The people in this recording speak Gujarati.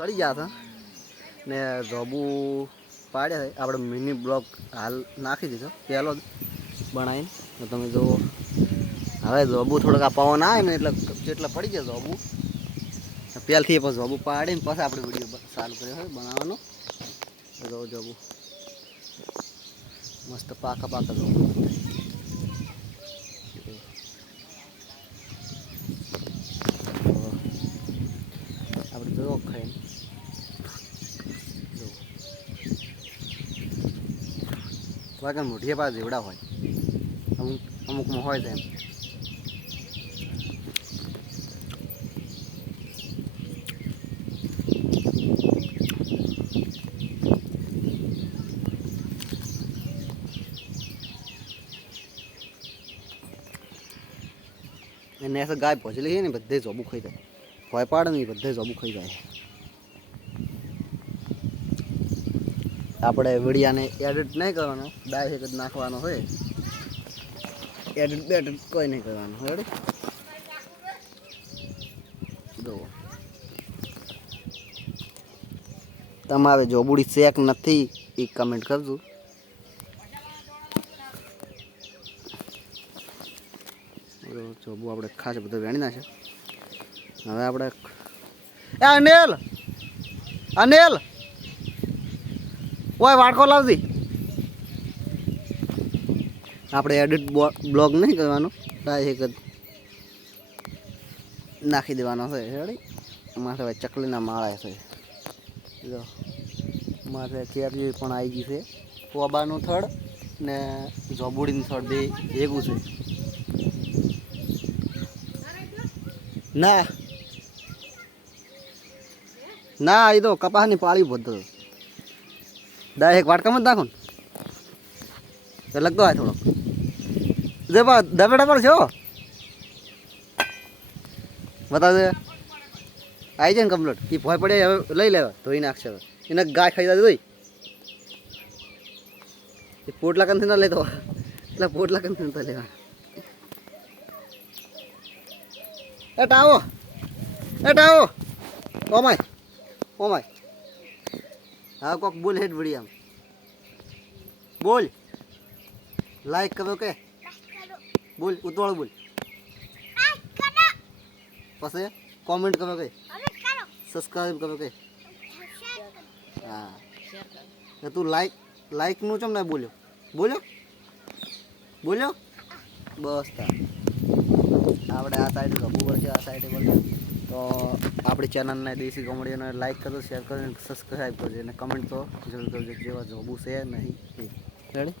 ચડી ગયા હતા. ને જોબુ પાડ્યા છે. આપણે મિની બ્લોક હાલ નાખી દીધો. પહેલો જ બનાવીને. તમે જુઓ. હવે જોબુ થોડોક આ પવન આવે ને એટલે જેટલા પડી ગયા જોબુ પહેલથી પછી જોબુ પાડીને પછી આપણે વીડિયો ચાલુ કર્યો હોય બનાવવાનો. જો જોબુ મસ્ત પાકા પાકા જોબુ આપણે જોયો ખાઈને જો. વાગણ મોઢિયા પાસે જેવડા હોય. અમુક, અમુકમાં હોય તેમ એસે ગાય પહોંચેલી છે ને, બધે જોબું ખાઈ જાય. ભય પાડે નહીં, બધે જોબું ખાઈ જાય. આપણે વિડિયાને એડિટ નહીં કરવાનો ડાયરેક્ટ જ નાખવાનો હોય. એડિટ બેડિટ કોઈ નહીં કરવાનું, બરાબર? જુઓ. તમારે જોબુડી શેક નથી એ કમેન્ટ કરજો. જો જોબુ આપણે ખાસ બધું વેણી નાખે હવે આપણે એ અનિલ અનિલ. ઓય, વાડકો લાવજી. આપણે એડિટ બ્લોગ નહીં કરવાનો. ડાયરેક્ટ જ નાખી દેવાનો છે રેડી મારે ચકલીના માળા છે. માથે કેરી પણ આવી ગઈ છે. કોબાનું થડ ને જોબુડીનું થડ બે ભેગું છે. ના. ના એ તો કપાસની પાળી બધો ડાયરેક્ટ વાટકામાં જ નાખો ને લગતો હોય થોડોક જે બા દબેડા પર છો બતાવજે આવી જાય ને કમ્પ્લેટ એ ભોય પડે હવે લઈ લેવા ધોઈ નાખશે હવે એને ગાય ખાઈ દાદી એ પોટલા કંથી ના લેતો એટલે પોટલા કંથી નતા લેવા એ ટાવો એ ટાવો ઓમાય ઓમાય હા કોક બોલ હેડ વળી આમ બોલ લાઈક કરો કે બોલ ઉતવાળ બોલ પછી કોમેન્ટ કરો કે સબસ્ક્રાઈબ કરો કે હા ને તું લાઈક લાઈકનું ચમ ના બોલ્યો બોલ્યો બોલ્યો બસ તા આપણે આ સાઈડ રમવું પડશે આ સાઈડે પડશે તો આપણી ચેનલને દેશી કોમેડીઓને લાઈક કરજો શેર કરજો અને સબસ્ક્રાઈબ કરજો અને કમેન્ટ તો જરૂર કરજો, જેવા જોબું છે નહીં. રેડી